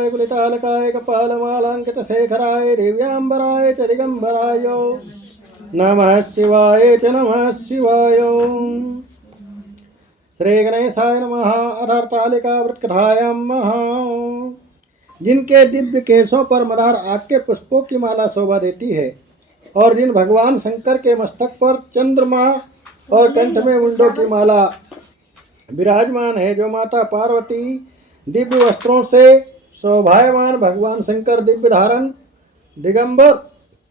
कुलितालकाय कपालमालांकित शेखराय दिव्यांबराय च दिगंबराय नमः शिवाय च नमः शिवाय। श्री गणेशाय नमः। अधरतालिका वृत्कठायां नमः। जिनके दिव्य केशों पर मदार आग के पुष्पों की माला शोभा देती है और जिन भगवान शंकर के मस्तक पर चंद्रमा और कंठ में मुंडों की माला विराजमान है, जो माता पार्वती दिव्य वस्त्रों से शोभायमान, भगवान शंकर दिव्य धारण दिगंबर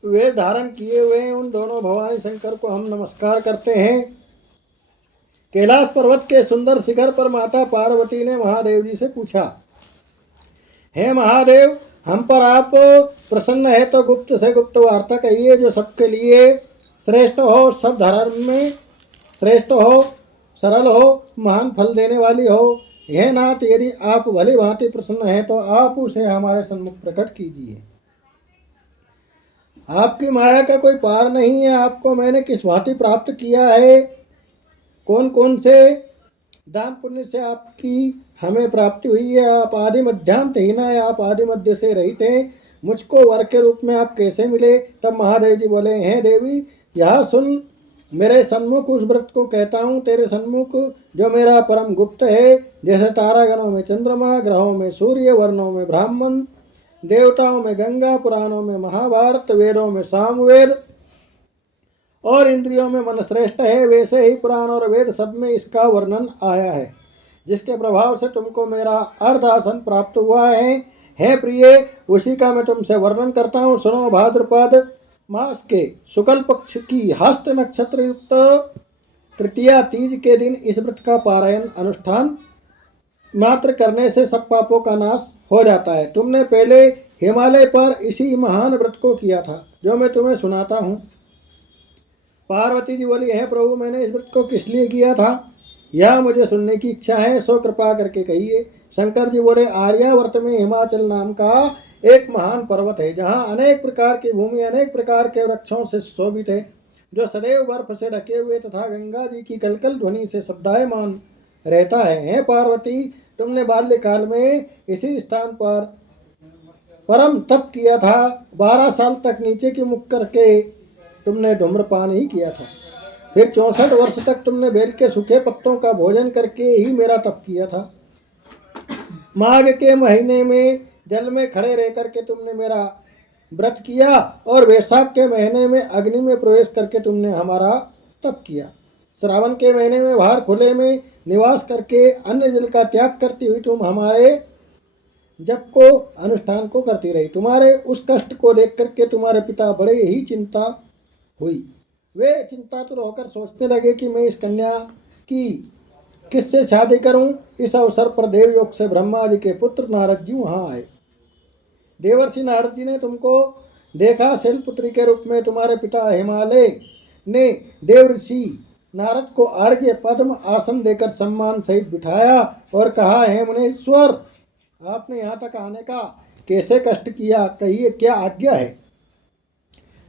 वे धारण किए हुए उन दोनों भवानी शंकर को हम नमस्कार करते हैं। कैलाश पर्वत के सुंदर शिखर पर माता पार्वती ने महादेव जी से पूछा, हे महादेव, हम पर आप प्रसन्न है तो गुप्त से गुप्त वार्ता कहिए, जो सबके लिए श्रेष्ठ हो, सब धर्म में श्रेष्ठ हो, सरल हो, महान फल देने वाली हो। हे नाथ, यदि आप भली भांति प्रसन्न हैं तो आप उसे हमारे सम्मुख प्रकट कीजिए। आपकी माया का कोई पार नहीं है। आपको मैंने किस भांति प्राप्त किया है, कौन कौन से दान पुण्य से आपकी हमें प्राप्ति हुई है। आप आदि मध्यांतहीन है, आप आदि मध्य से रहित हैं। मुझको वर के रूप में आप कैसे मिले। तब महादेव जी बोले, हैं देवी, यह सुन, मेरे सन्मुख उस व्रत को कहता हूँ, तेरे सन्मुख जो मेरा परम गुप्त है। जैसे तारागणों में चंद्रमा, ग्रहों में सूर्य, वर्णों में ब्राह्मण, देवताओं में गंगा, पुराणों में महाभारत, वेदों में सामवेद और इंद्रियों में मन श्रेष्ठ है, वैसे ही पुराण और वेद सब में इसका वर्णन आया है, जिसके प्रभाव से तुमको मेरा अर्धासन प्राप्त हुआ है। हे प्रिय, उसी का मैं तुमसे वर्णन करता हूँ। सुनो, भाद्रपद मास के शुक्ल पक्ष की हस्त नक्षत्र युक्त तृतीया तीज के दिन इस व्रत का पारायण अनुष्ठान मात्र करने से सब पापों का नाश हो जाता है। तुमने पहले हिमालय पर इसी महान व्रत को किया था, जो मैं तुम्हें सुनाता हूँ। पार्वती जी बोली, है प्रभु, मैंने इस व्रत को किस लिए किया था, यह मुझे सुनने की इच्छा है, सो कृपा करके कहिए। शंकर जी बोले, आर्यावर्त में हिमाचल नाम का एक महान पर्वत है, जहाँ अनेक प्रकार की भूमि अनेक प्रकार के वृक्षों से शोभित है, जो सदैव बर्फ से ढके हुए तथा गंगा जी की कलकल ध्वनि से शब्दायमान रहता है। हे पार्वती, तुमने बाल्यकाल में इसी स्थान पर परम तप किया था। 12 साल तक नीचे की मुख करके तुमने धूम्रपान ही किया था। फिर 64 वर्ष तक तुमने बेल के सूखे पत्तों का भोजन करके ही मेरा तप किया था। माघ के महीने में जल में खड़े रह करके तुमने मेरा व्रत किया और वैशाख के महीने में अग्नि में प्रवेश करके तुमने हमारा तप किया। श्रावण के महीने में बाहर खुले में निवास करके अन्न जल का त्याग करती हुई तुम हमारे जप को अनुष्ठान को करती रही। तुम्हारे उस कष्ट को देख करके तुम्हारे पिता बड़े ही चिंता हुई। वे चिंतातुर होकर सोचने लगे कि मैं इस कन्या की किससे शादी करूं। इस अवसर पर देवयोग से ब्रह्मा जी के पुत्र नारद जी वहां आए। देवर्षि नारद जी ने तुमको देखा। शैलपुत्री के रूप में तुम्हारे पिता हिमालय ने देवर्षि नारद को अर्घ्य पद्म आसन देकर सम्मान सहित बिठाया और कहा, हे मुनीश्वर, आपने यहाँ तक आने का कैसे कष्ट किया, कहिए क्या आज्ञा है।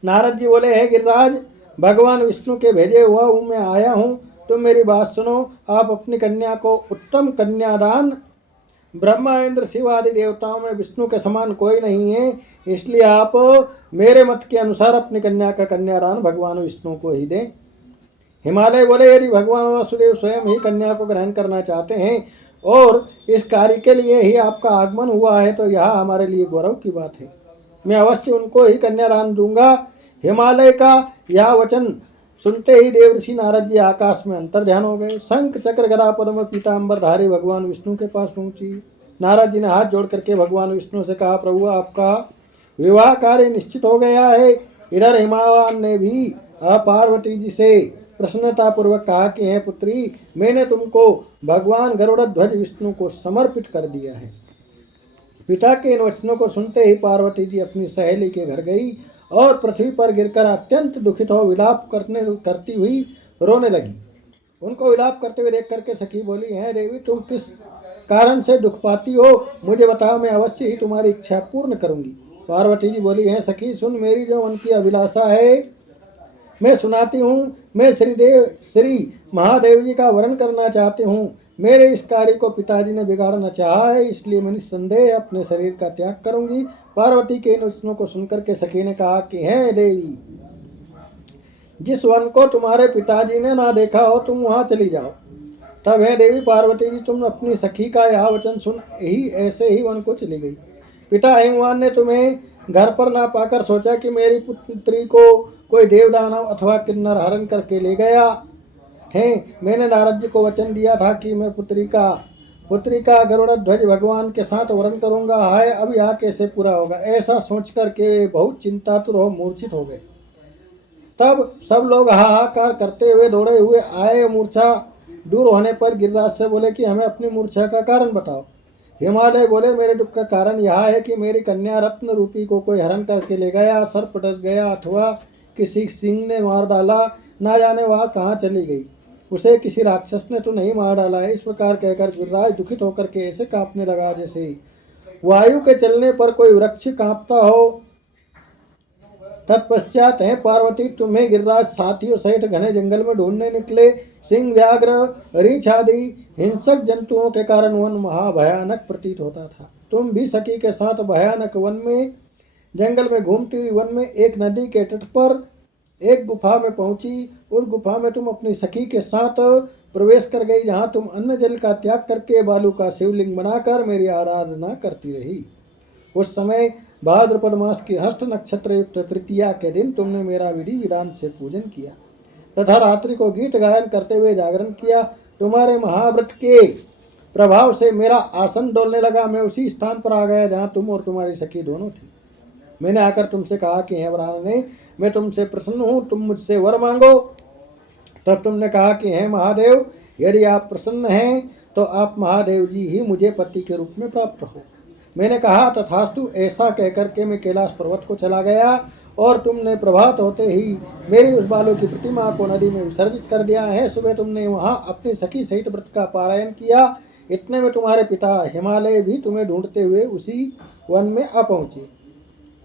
नारद जी बोले, हे गिरिराज, भगवान विष्णु के भेजे हुआ हूँ, मैं आया हूँ। तुम मेरी बात सुनो। आप अपनी कन्या को उत्तम कन्यादान, ब्रह्मा इंद्र शिव आदि देवताओं में विष्णु के समान कोई नहीं है, इसलिए आप मेरे मत के अनुसार अपनी कन्या का कन्यादान भगवान विष्णु को ही दें। हिमालय बोले, यदि भगवान वासुदेव स्वयं ही कन्या को ग्रहण करना चाहते हैं और इस कार्य के लिए ही आपका आगमन हुआ है, तो यह हमारे लिए गौरव की बात है। मैं अवश्य उनको ही कन्यादान दूंगा। हिमालय का यह वचन सुनते ही देवर्षि नारद जी आकाश में अंतर्ध्यान हो गए। शंख चक्र गदा पद्म पीताम्बर धारी भगवान विष्णु के पास पहुंची। नारद जी ने हाथ जोड़ करके भगवान विष्णु से कहा, प्रभु, आपका विवाह कार्य निश्चित हो गया है। इधर हिमावान ने भी पार्वती जी से प्रसन्नता पूर्वक कहा कि हे पुत्री, मैंने तुमको भगवान गरुड़ ध्वज विष्णु को समर्पित कर दिया है। पिता के इन वचनों को सुनते ही पार्वती जी अपनी सहेली के घर गई और पृथ्वी पर गिरकर अत्यंत दुखित हो विलाप करती हुई रोने लगी। उनको विलाप करते हुए देख करके सखी बोली, है देवी, तुम किस कारण से दुख पाती हो, मुझे बताओ, मैं अवश्य ही तुम्हारी इच्छा पूर्ण करूंगी। पार्वती जी बोली, है सखी, सुन, मेरी जो मन की अभिलाषा है मैं सुनाती हूँ। मैं श्री महादेव जी का वर्ण करना चाहती हूँ। मेरे इस कार्य को पिताजी ने बिगाड़ना चाहा है, इसलिए मैं निस्संदेह अपने शरीर का त्याग करूंगी। पार्वती के इन वचनों को सुनकर के सखी ने कहा कि हे देवी, जिस वन को तुम्हारे पिताजी ने ना देखा हो तुम वहां चली जाओ। तब हे देवी पार्वती जी, तुम अपनी सखी का यह वचन सुन ही ऐसे ही वन को चली गई। पिता हिमवान ने तुम्हें घर पर ना पाकर सोचा कि मेरी पुत्री को कोई देवदानव अथवा किन्नर हरण करके ले गया है। मैंने नारद जी को वचन दिया था कि मैं पुत्री का गरुड़ ध्वज भगवान के साथ वर्ण करूंगा। हाय, अब यह कैसे पूरा होगा। ऐसा सोच करके बहुत चिंतातुर हो मूर्छित हो गए। तब सब लोग हाहाकार करते हुए दौड़े हुए आए। मूर्छा दूर होने पर गिरिराज से बोले कि हमें अपनी मूर्छा का कारण बताओ। हिमालय बोले, मेरे दुख का कारण यह है कि मेरी कन्या रत्न रूपी को कोई हरण करके ले गया, सर्प डस गया अथवा किसी सिंह ने मार डाला, ना जाने वह कहाँ चली गई। उसे किसी राक्षस ने तो नहीं मार डाला है। इस प्रकार कहकर गिरिराज दुखित होकर के ऐसे कांपने लगा जैसे वायु के चलने पर कोई वृक्ष कांपता हो। तत्पश्चात है पार्वती, तुम्हें गिरिराज साथियों सहित घने जंगल में ढूंढने निकले। सिंह, व्याघ्र, रीछ आदि हिंसक जंतुओं के कारण वन महाभयानक प्रतीत होता था। तुम भी सखी के साथ भयानक वन में जंगल में घूमती हुई वन में एक नदी के तट पर एक गुफा में पहुंची। उस गुफा में तुम अपनी सखी के साथ प्रवेश कर गई, जहां तुम अन्न जल का त्याग करके बालू का शिवलिंग बनाकर मेरी आराधना करती रही। उस समय भाद्रपद मास की हस्त नक्षत्र युक्त तृतीया के दिन तुमने मेरा विधि विधान से पूजन किया तथा रात्रि को गीत गायन करते हुए जागरण किया। तुम्हारे महाव्रत के प्रभाव से मेरा आसन डोलने लगा। मैं उसी स्थान पर आ गया जहाँ तुम और तुम्हारी सखी दोनों थी। मैंने आकर तुमसे कहा कि हे वरानने, मैं तुमसे प्रसन्न हूँ, तुम मुझसे वर मांगो। तब तुमने कहा कि हे महादेव, यदि आप प्रसन्न हैं तो आप महादेव जी ही मुझे पति के रूप में प्राप्त हो। मैंने कहा तथास्तु। ऐसा कहकर के मैं कैलाश पर्वत को चला गया और तुमने प्रभात होते ही मेरी उस बालू की प्रतिमा को नदी में विसर्जित कर दिया है। सुबह तुमने वहां अपनी सखी सहित व्रत का पारायण किया। इतने में तुम्हारे पिता हिमालय भी तुम्हें ढूंढते हुए उसी वन में आ पहुंचे।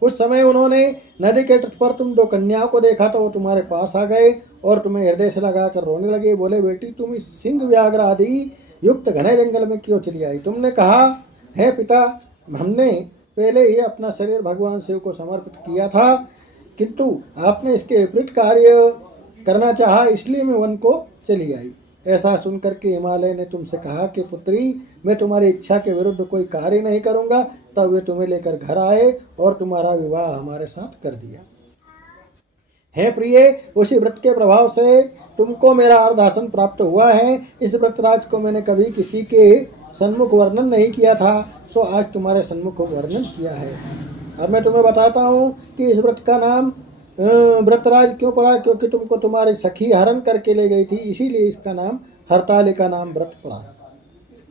उस समय उन्होंने नदी के तट पर तुम दो कन्याओं को देखा तो वो तुम्हारे पास आ गए और तुम्हें हृदय से लगाकर रोने लगे। बोले, बेटी तुम इस सिंह व्याघ्र आदि युक्त घने जंगल में क्यों चली आई। तुमने कहा, हे पिता, हमने पहले ही अपना शरीर भगवान शिव को समर्पित किया था, किंतु आपने इसके विपरीत कार्य करना चाहा, इसलिए मैं वन को चली आई। ऐसा सुनकर के हिमालय ने तुमसे कहा कि पुत्री, मैं तुम्हारी इच्छा के विरुद्ध कोई कार्य नहीं करूंगा। तब वे तुम्हें लेकर घर आए और तुम्हारा विवाह हमारे साथ कर दिया। हे प्रिय, उसी व्रत के प्रभाव से तुमको मेरा अर्धासन प्राप्त हुआ है। इस व्रतराज को मैंने कभी किसी के सन्मुख वर्णन नहीं किया था, सो आज तुम्हारे सन्मुख वर्णन किया है। अब मैं तुम्हें बताता हूँ कि इस व्रत का नाम व्रतराज क्यों पड़ा, क्योंकि तुमको तुम्हारी सखी हरण करके ले गई थी, इसीलिए इसका नाम हरताली का नाम व्रत पड़ा।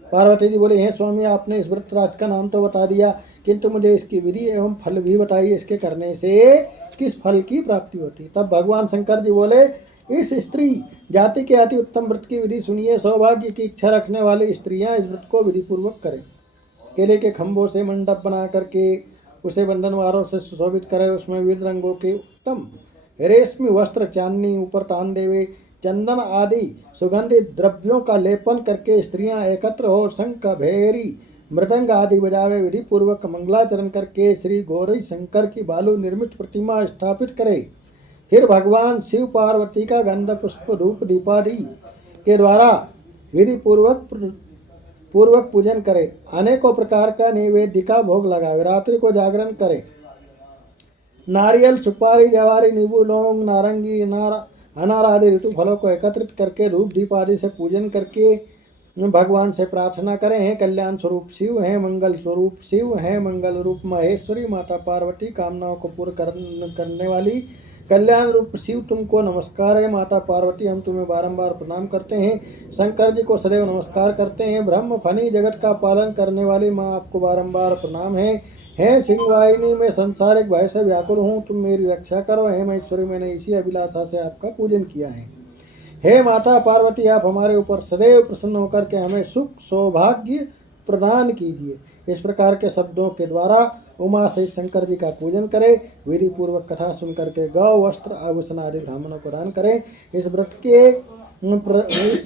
पार्वती जी बोले, हे स्वामी, आपने इस व्रतराज का नाम तो बता दिया, किंतु मुझे इसकी विधि एवं फल भी बताइए, इसके करने से किस फल की प्राप्ति होती। तब भगवान शंकर जी बोले, इस स्त्री जाति के अति उत्तम व्रत की विधि सुनिए। सौभाग्य की इच्छा रखने वाली स्त्रियां इस व्रत को विधि पूर्वक करें। केले के खंभों से मंडप बना करके उसे बंधनवारों से सुशोभित करें। उसमें विविध रंगों के उत्तम रेशमी वस्त्र, चांदनी ऊपर तान देवे, चंदन आदि सुगंधित द्रव्यों का लेपन करके स्त्रियां एकत्र हो शंख, भैरी, मृदंग आदि बजावे। विधि पूर्वक मंगलाचरण करके श्री गौरी शंकर की बालू निर्मित प्रतिमा स्थापित करे। फिर भगवान शिव पार्वती का गंध पुष्प धूप दीपादि के द्वारा विधि पूर्वक पूजन करे। अनेकों प्रकार का नैवेद्य का भोग लगावे। रात्रि को जागरण करे। नारियल, सुपारी, जवारी, नींबू, लौंग, नारंगी, अनार आदि ऋतु फलों को एकत्रित करके धूप दीप आदि से पूजन करके भगवान से प्रार्थना करें। हैं कल्याण स्वरूप शिव, हैं मंगल स्वरूप शिव, हैं मंगल रूप महेश्वरी माता पार्वती, कामनाओं को पूर्ण करने वाली कल्याण रूप शिव, तुमको नमस्कार है। माता पार्वती, हम तुम्हें बारंबार प्रणाम करते हैं। शंकर जी को सदैव नमस्कार करते हैं। ब्रह्म फनी जगत का पालन करने वाली माँ, आपको बारंबार प्रणाम है। हे सिंहवाहिनी, मैं संसारिक भय से व्याकुल हूँ, तुम मेरी रक्षा करो। हे महेश्वरी, मैंने इसी अभिलाषा से आपका पूजन किया है। हे माता पार्वती, आप हमारे ऊपर सदैव प्रसन्न होकर के हमें सुख सौभाग्य प्रदान कीजिए। इस प्रकार के शब्दों के द्वारा उमा से शंकर जी का पूजन करें। विधि पूर्वक कथा सुनकर के गौ, वस्त्र, आभूषण आदि ब्राह्मणों को दान करें। इस व्रत के इस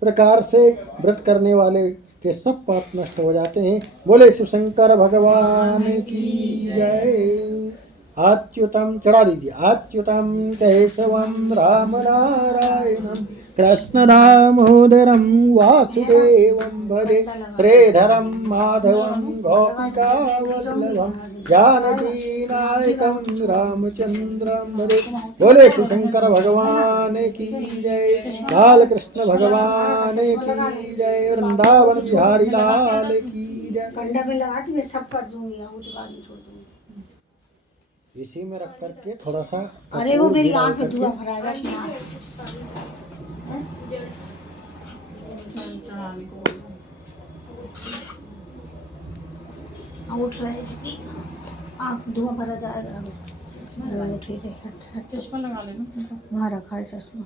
प्रकार से व्रत करने वाले के सब पाप नष्ट हो जाते हैं। बोले शिव शंकर भगवान की जय। अच्युतम चढ़ा दीजिए। अच्युतम केशवम राम नारायणम कृष्ण दामोदरम वासुदेवम भजे श्रीधरम माधवम गोपिका वल्लभम जानकी नायकम रामचंद्रम भजे। बोले शिव शंकर भगवान की जय। बाल कृष्ण भगवान की जय। वृंदावन बिहारी लाल की जय। कंडा में लगा के मैं सब कर दूंगी, वो तो बाद में छोड़ दूंगी। इसी में रख करके थोड़ा सा अरे वो मेरी आंख में धुआं भराएगा। उठ रहा है, इसकी आंख धुआं भरा जाएगा। ठीक है, चश्मा लगा लेना। वहाँ रखा है चश्मा,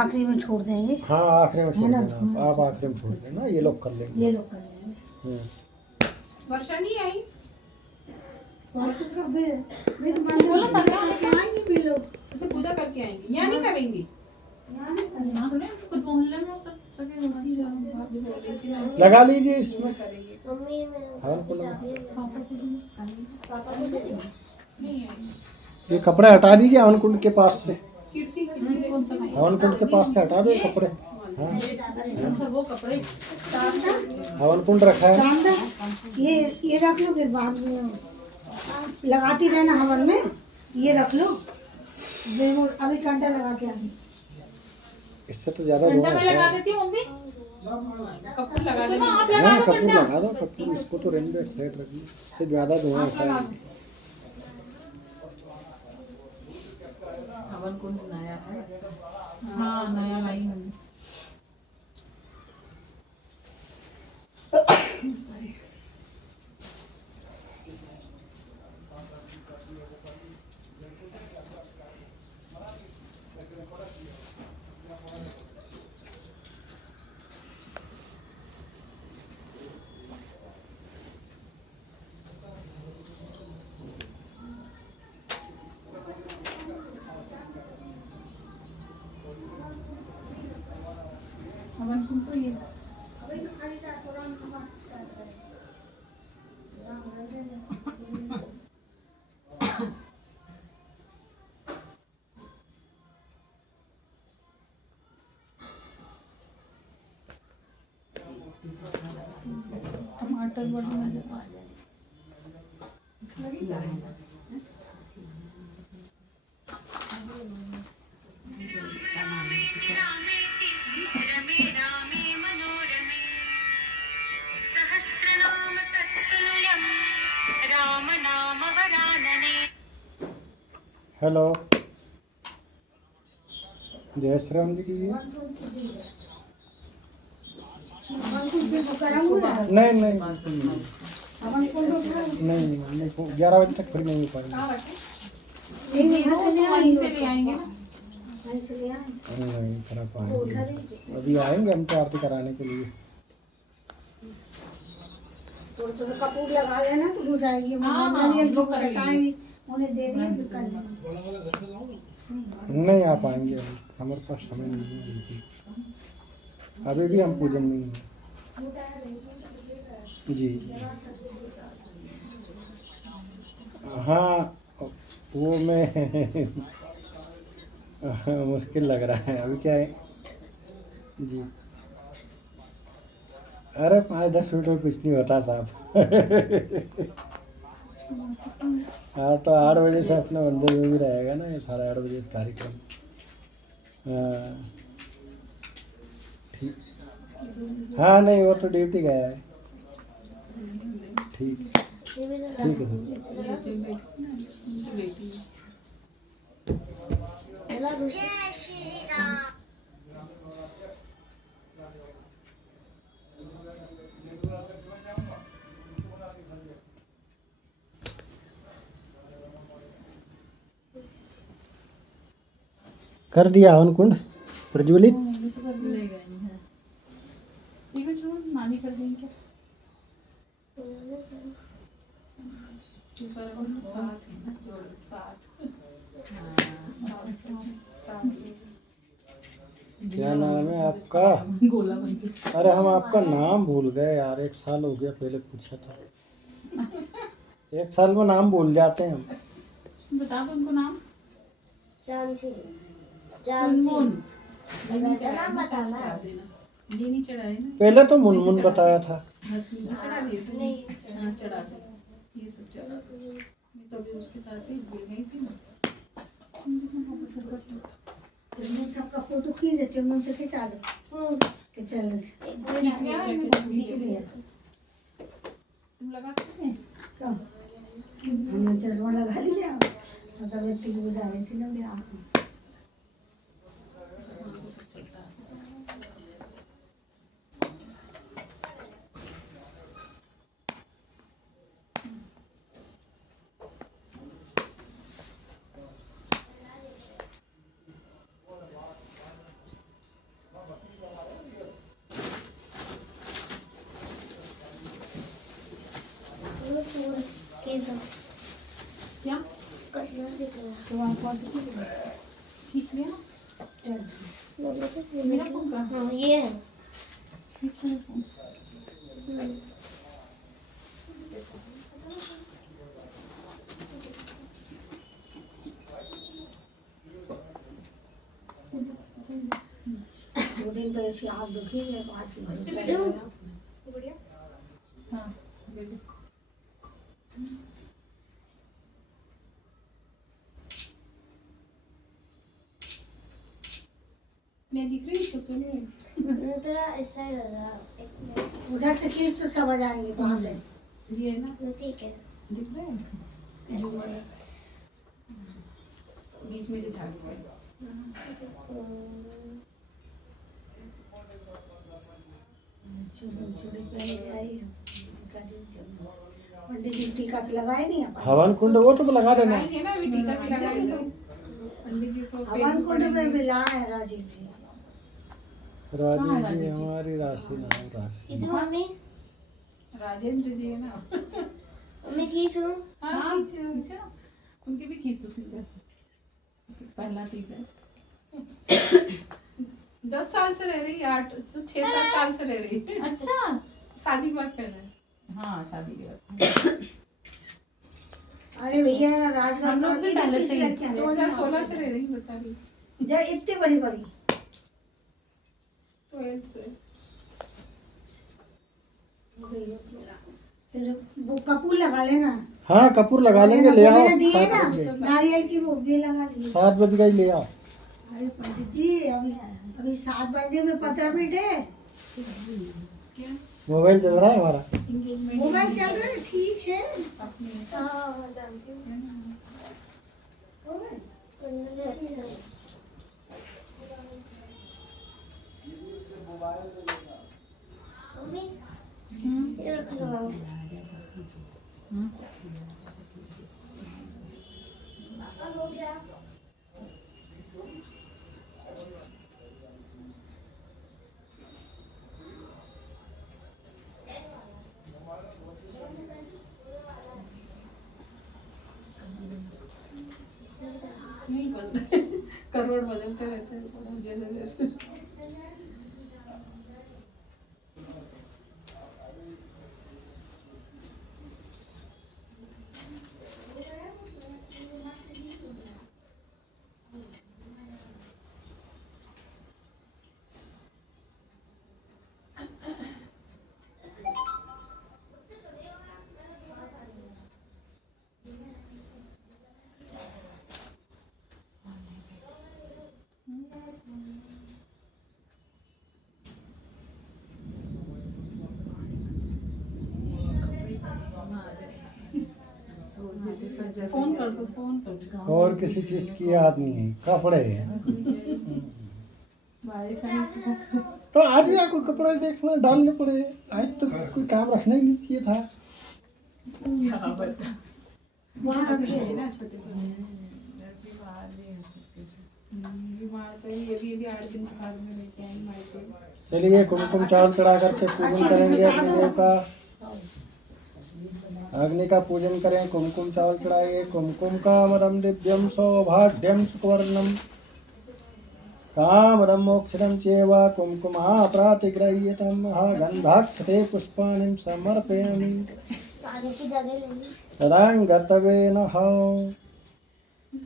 आखिरी में छोड़ देंगे। हाँ आखिरी में छोड़ देना, आप आखिरी में छोड़ देना, ये लोग कर लेंगे। ये लोग कर लेंगे। वर्षा नहीं आई। पूजा करके आएंगे, यहाँ नहीं करेंगी। लगा लीजिए इसमें। ये कपड़े हटा दीजिए हवन कुंड के पास से। हवन कुंड के पास से हटा दो कपड़े। हाँ वो कपड़े हवन कुंड रखा है। ये रख लो, फिर बाद में लगाती रहना हवन में। ये रख लो, अभी घंटा लगा के आनी। इससे तो ज्यादा धुआं लगा होता है। देती हूँ मम्मी, कपूर लगा देना। आप हाँ लगा दो कपूर घंटा। लगा दो, कपूर इसको तो रहने दो, एक साइड रखिए, इससे ज्यादा धुआं होता है। हवन कुंड नया है। हाँ नया लाई हूँ। हवन कुंड तो ये टमाटर बड़े हेलो जय श्री राम जी की। नहीं नहीं नहीं 11 बजे तक फ्री नहीं हो पाएंगे। वहीं से ले आएंगे ना। नहीं करा पाएंगे, अभी आएंगे हम तो आरती कराने के लिए। कपूर लगा लेना तो हो जाएगी। उन्हें दे दिए फिर कर लेंगे। नहीं आ पाएंगे, हमारे पास समय नहीं है अभी। अभी भी हम पूजन नहीं है जी। हाँ वो मैं मुश्किल लग रहा है अभी। क्या है जी? अरे 5-10 मिनट में कुछ नहीं होता साहब। हाँ तो 8 बजे से अपना मंदिर में भी रहेगा ना, ये 8:30 बजे कार्यक्रम। हाँ ठीक। हाँ नहीं वो तो ड्यूटी गया है। ठीक ठीक है सर। कर दिया हवन कुंड प्रज्वलित। नानी कर देंगे साथ है ना, जोड़ साथ। क्या नाम है आपका? गोला बन के। अरे हम आपका नाम भूल गए यार, 1 साल हो गया, पहले पूछा था। 1 साल में नाम भूल जाते हैं हम। बता दो उनको नाम। जानसी मुनमुन। ये नहीं वैसा चढ़ाया नाम ना, बताना। चढ़ा देना। ये नहीं चढ़ाया ना। पहले तो मुनमुन बताया था। बस ये चढ़ा दिए थे। नहीं। हाँ चढ़ा दो। ये सब चढ़ा दो। मैं तो अभी उसके साथ ही भूल गई थी ना। चुन्नू सबका फोटो खींच दे, चुन्नू से खिंचा दे कि चल खींच लिया है? खींच लिया। तुम लगाते हैं? कब हमने चश्मा लगा लिया, मतलब व्यक्ति को बुझा रही थी ना मेरी आँख में। क्या? कटना सीख रहा तो वहाँ कौन सी खींच खींच लिया ना? चल मेरा फोन कहाँ? हाँ ये है। खींच लिया फोन। दो दिन तो ऐसी आँख दुखी है, 5 हाँ बेबी। मैं दिख रही हूँ तो नहीं? तेरा ऐसा ही लगा एक मिनट। उधर से खींच तो समझ आएंगे वहाँ से। ये है ना? ठीक है। दिख रहे हैं? जो बीच में से झाड़ के। चूड़ी पहन के आई है, पंडित जी टीका तो लगाए नहीं अपन। हवन कुंड वो तो लगा देना। नहीं है ना, अभी टीका भी लगा लो। पंडित जी को हवन कुंड में मिला है राजीव जी। राजीव जी हमारी राशि ना है, राशि। खींच लो मम्मी। राजेंद्र जी है ना? मम्मी खींच लो। हाँ खींचो। उनके भी खींच दो सीधे। पहला टीका 10 साल से रह रही है, 6-7 साल से रह रही है। अच्छा। शादी के बाद पहला है। हाँ शादी के बाद। अरे भैया राजगढ़ हम लोग भी पहले से ही 2016 2016 से रह रही, बता रही। जब इतनी बड़ी बड़ी 12 से। फिर वो कपूर लगा लेना। हाँ कपूर लगा लेंगे, ले आओ। मैंने दिए 7 ना, बजे नारियल की वो भी लगा ली। 7 बज गई, ले आओ। अरे पंडित जी अभी 7 बजे में 15 मिनट है। क्या? मोबाइल चल रहा है हमारा। एंगेजमेंट मोबाइल चल रहा है, ठीक है। हाँ जानती हूँ। हो गए? मम्मी ये रख लो। हो गया। नहीं करते। करोड़ बदलते रहते हैं जैसे जैसे। फोन कर दो, फोन कर दो। और किसी चीज की याद नहीं है, कपड़े हैं। तो आज भी आपको कपड़े देखना डालने पड़े। आज तो कोई काम रखना ही नहीं चाहिए था। वहाँ रखिए। ना छोटे बीमार तो ये भी 8 दिन के बाद में लेके आई मायके। चलिए कुमकुम चावल चढ़ा करके पूजन करेंगे अपने देव का। अग्नि का पूजन करें, कुमकुम चावल चढ़ाइए। कुमकुम का मदम दिव्यम सौभाग्यम सुवर्णम कामदं मोक्षदं चैव कुङ्कुमः प्रातिगृह्यतं गन्धाक्षते पुष्पाणि समर्पयामि पानी की जगह लेंगे तदाङ्गतवेन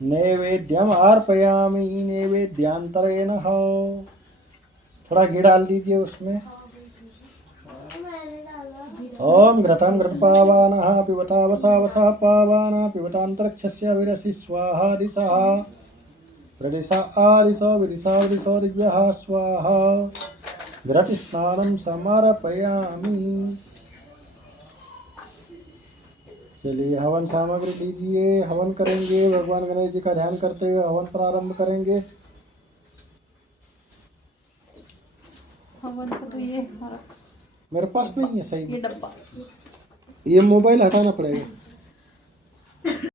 नैवेद्यम अर्पयामि नैवेद्यांतरेण थोड़ा घी डाल दीजिए उसमें। मैंने डाला ओम घृतं घृत्पावानः पिबता वसा वसा पावानः पिबतान्तरिक्षस्य विरसि स्वाहा दिशः प्रदिशा आदिशो विदिशा विदिशो दिव्यः स्वाहा घृतस्नानं समर्पयामि। चलिए हवन सामग्री लीजिए, हवन करेंगे। भगवान गणेश जी का ध्यान करते हुए हवन प्रारंभ करेंगे। हवन का तो ये हमारा मेरे पास नहीं है सही। ये डब्बा ये मोबाइल हटाना पड़ेगा।